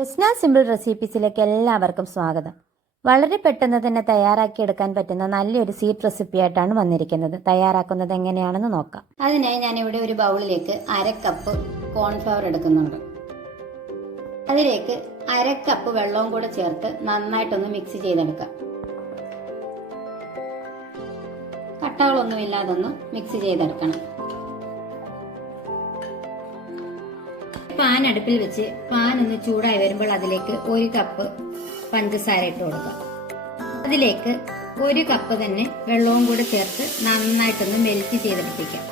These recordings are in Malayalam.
ജസ്ന സിമ്പിൾ റെസിപ്പീസിലേക്ക് എല്ലാവർക്കും സ്വാഗതം. വളരെ പെട്ടെന്ന് തന്നെ തയ്യാറാക്കിയെടുക്കാൻ പറ്റുന്ന നല്ലൊരു സ്വീറ്റ് റെസിപ്പി ആയിട്ടാണ് വന്നിരിക്കുന്നത്. തയ്യാറാക്കുന്നത് എങ്ങനെയാണെന്ന് നോക്കാം. അതിനായി ഞാൻ ഇവിടെ ഒരു ബൗളിലേക്ക് അര കപ്പ് കോൺഫ്ലവർ എടുക്കുന്നുണ്ട്. അതിലേക്ക് അര കപ്പ് വെള്ളവും കൂടെ ചേർത്ത് നന്നായിട്ടൊന്ന് മിക്സ് ചെയ്തെടുക്കാം. കട്ടകളൊന്നുമില്ലാതൊന്ന് മിക്സ് ചെയ്തെടുക്കണം. പാൻ അടുപ്പിൽ വെച്ച് പാൻ ഒന്ന് ചൂടായി വരുമ്പോൾ അതിലേക്ക് ഒരു കപ്പ് പഞ്ചസാര ഇട്ട് കൊടുക്കുക അതിലേക്ക് ഒരു കപ്പ് തന്നെ വെള്ളവും കൂടെ ചേർത്ത് നന്നായിട്ടൊന്ന് മെൽറ്റ് ചെയ്തെടുപ്പിക്കാം.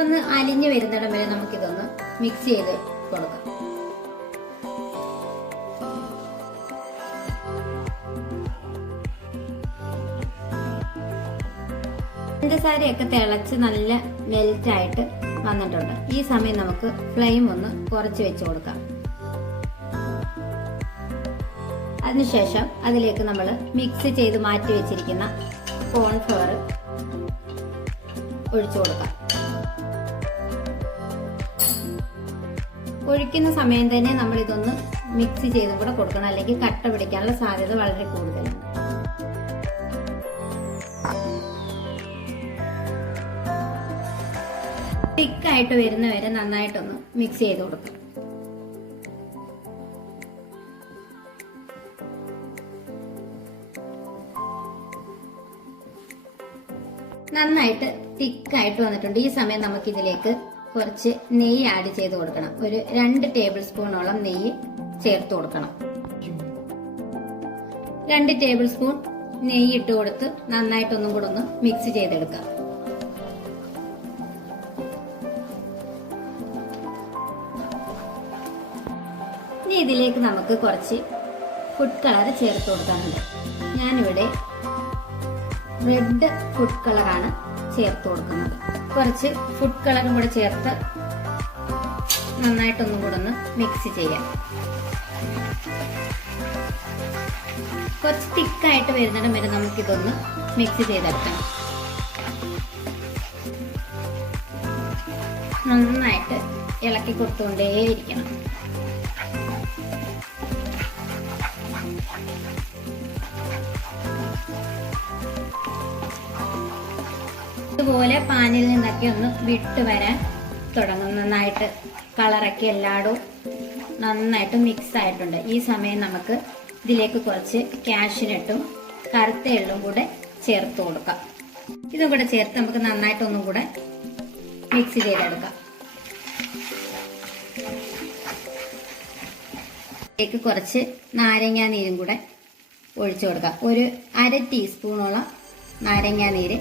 ഒന്ന് അലിഞ്ഞു വരുന്നിടം വരെ നമുക്കിതൊന്ന് മിക്സ് ചെയ്ത് കൊടുക്കാം. പഞ്ചസാരയൊക്കെ തിളച്ച് നല്ല മെൽറ്റ് ആയിട്ട് വന്നിട്ടുണ്ട്. ഈ സമയം നമുക്ക് ഫ്ലെയിം ഒന്ന് കുറച്ച് വെച്ച് കൊടുക്കാം. അതിനുശേഷം അതിലേക്ക് നമ്മൾ മിക്സ് ചെയ്ത് മാറ്റി വെച്ചിരിക്കുന്ന കോൺഫ്ലവർ ഒഴിച്ചു കൊടുക്കാം. ഒഴിക്കുന്ന സമയം തന്നെ നമ്മൾ ഇതൊന്ന് മിക്സ് ചെയ്തും കൂടെ കൊടുക്കണം. അല്ലെങ്കിൽ കട്ട പിടിക്കാനുള്ള സാധ്യത വളരെ കൂടുതലാണ്. തിക്കായിട്ട് വരുന്ന വരെ നന്നായിട്ടൊന്ന് മിക്സ് ചെയ്ത് കൊടുക്കും. നന്നായിട്ട് തിക്കായിട്ട് വന്നിട്ടുണ്ട്. ഈ സമയം നമുക്ക് ഇതിലേക്ക് കുറച്ച് നെയ്യ് ആഡ് ചെയ്ത് കൊടുക്കണം. ഒരു രണ്ട് ടേബിൾ സ്പൂണോളം നെയ്യ് ചേർത്ത് കൊടുക്കണം. രണ്ട് ടേബിൾ സ്പൂൺ നെയ്യ് ഇട്ട് കൊടുത്ത് നന്നായിട്ടൊന്നും കൂടെ ഒന്ന് മിക്സ് ചെയ്തെടുക്കാം. ഇനി ഇതിലേക്ക് നമുക്ക് കുറച്ച് ഫുഡ് കളർ ചേർത്ത് കൊടുക്കാനുണ്ട്. ഞാനിവിടെ റെഡ് ഫുഡ് കളറാണ് ചേർത്ത് കൊടുക്കുന്നത്. കുറച്ച് ഫുഡ് കളറും കൂടെ ചേർത്ത് നന്നായിട്ടൊന്നും കൂടെ ഒന്ന് മിക്സ് ചെയ്യാം. കുറച്ച് തിക്കായിട്ട് വരുന്നിടം വരെ നമുക്കിതൊന്ന് മിക്സ് ചെയ്തെടുക്കണം നന്നായിട്ട് ഇളക്കി കൊടുത്തുകൊണ്ടേയിരിക്കണം. ഇതുപോലെ പാനിൽ നിന്നൊക്കെ ഒന്ന് വിട്ട് വരാൻ തുടങ്ങും. നന്നായിട്ട് കളറൊക്കെ എല്ലായിടും നന്നായിട്ട് മിക്സ് ആയിട്ടുണ്ട്. ഈ സമയം നമുക്ക് ഇതിലേക്ക് കുറച്ച് കാഷ്യൂനട്ടും കറുത്ത എള്ളും കൂടെ ചേർത്ത് കൊടുക്കാം. ഇതും കൂടെ ചേർത്ത് നമുക്ക് നന്നായിട്ടൊന്നും കൂടെ മിക്സ് ചെയ്തെടുക്കാം. ഇതിലേക്ക് കുറച്ച് നാരങ്ങാ നീരും കൂടെ ഒഴിച്ചു കൊടുക്കാം. ഒരു അര ടീസ്പൂണോളം നാരങ്ങാ നീര്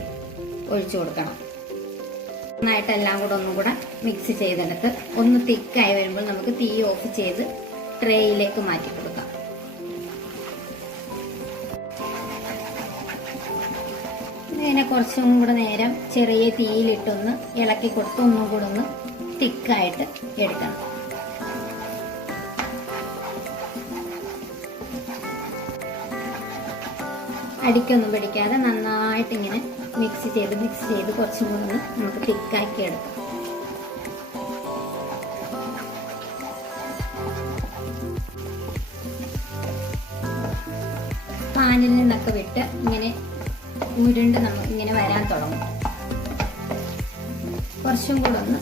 ഒഴിച്ചു കൊടുക്കണം. നന്നായിട്ട് എല്ലാം കൂടെ ഒന്നും കൂടെ മിക്സ് ചെയ്തെടുത്ത് ഒന്ന് തിക്കായി വരുമ്പോൾ നമുക്ക് തീ ഓഫ് ചെയ്ത് ട്രേയിലേക്ക് മാറ്റി കൊടുക്കാം. ഇങ്ങനെ കുറച്ചും കൂടെ നേരം ചെറിയ തീയിലിട്ടൊന്ന് ഇളക്കി കൊടുത്ത് ഒന്നും കൂടെ ഒന്ന് തിക്കായിട്ട് എടുക്കണം. അടിക്കൊന്നും പിടിക്കാതെ നന്നായിട്ട് ഇങ്ങനെ മിക്സ് ചെയ്ത് മിക്സ് ചെയ്ത് കുറച്ചും കൂടെ നമുക്ക് തിക്കാക്കി എടുക്കാം. പാനിൽ നിന്നൊക്കെ വിട്ട് ഇങ്ങനെ ഉരുണ്ട് നമുക്ക് ഇങ്ങനെ വരാൻ തുടങ്ങും. കുറച്ചും കൂടെ ഒന്ന്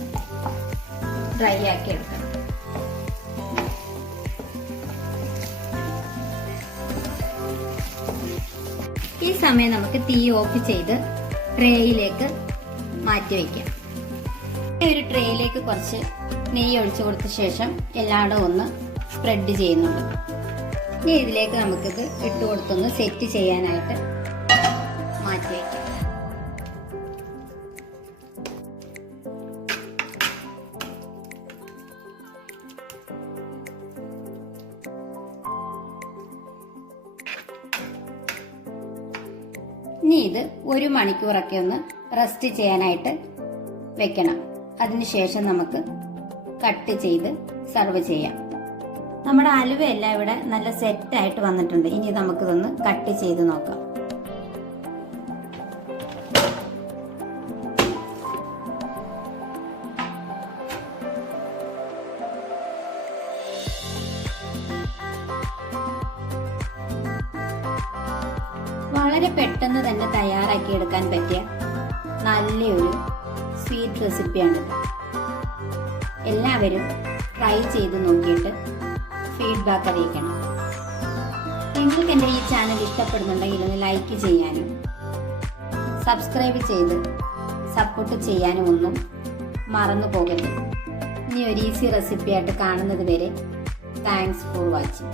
ഡ്രൈ ആക്കി എടുക്കണം ഈ സമയം നമുക്ക് തീ ഓഫ് ചെയ്ത് ട്രേയിലേക്ക് മാറ്റി വയ്ക്കാം ഒരു ട്രേയിലേക്ക് കുറച്ച് നെയ്യ് ഒഴിച്ചു കൊടുത്ത ശേഷം എല്ലായിടും ഒന്ന് സ്പ്രെഡ് ചെയ്യുന്നുണ്ട്. ഇനി ഇതിലേക്ക് നമുക്കിത് ഇട്ട് കൊടുത്തൊന്ന് സെറ്റ് ചെയ്യാനായിട്ട് മാറ്റി വയ്ക്കാം ഇനി ഇത് ഒരു മണിക്കൂറൊക്കെ ഒന്ന് റെസ്റ്റ് ചെയ്യാനായിട്ട് വെക്കണം. അതിനുശേഷം നമുക്ക് കട്ട് ചെയ്ത് സെർവ് ചെയ്യാം. നമ്മുടെ അലുവയെല്ലാം ഇവിടെ നല്ല സെറ്റായിട്ട് വന്നിട്ടുണ്ട്. ഇനി നമുക്കിതൊന്ന് കട്ട് ചെയ്ത് നോക്കാം. വളരെ പെട്ടെന്ന് തന്നെ തയ്യാറാക്കി എടുക്കാൻ പറ്റിയ നല്ലൊരു സ്വീറ്റ് റെസിപ്പിയാണ് എല്ലാവരും ട്രൈ ചെയ്ത് നോക്കിയിട്ട് ഫീഡ്ബാക്ക് അറിയിക്കണം. നിങ്ങൾക്ക് എന്റെ ഈ ചാനൽ ഇഷ്ടപ്പെടുന്നുണ്ടെങ്കിൽ ഒന്ന് ലൈക്ക് ചെയ്യാനും സബ്സ്ക്രൈബ് ചെയ്ത് സപ്പോർട്ട് ചെയ്യാനും ഒന്നും മറന്നു പോകരുത്. ഇനി ഒരു ഈസി റെസിപ്പി ആയിട്ട് കാണുന്നത് വരെ താങ്ക്സ് ഫോർ വാച്ചിങ്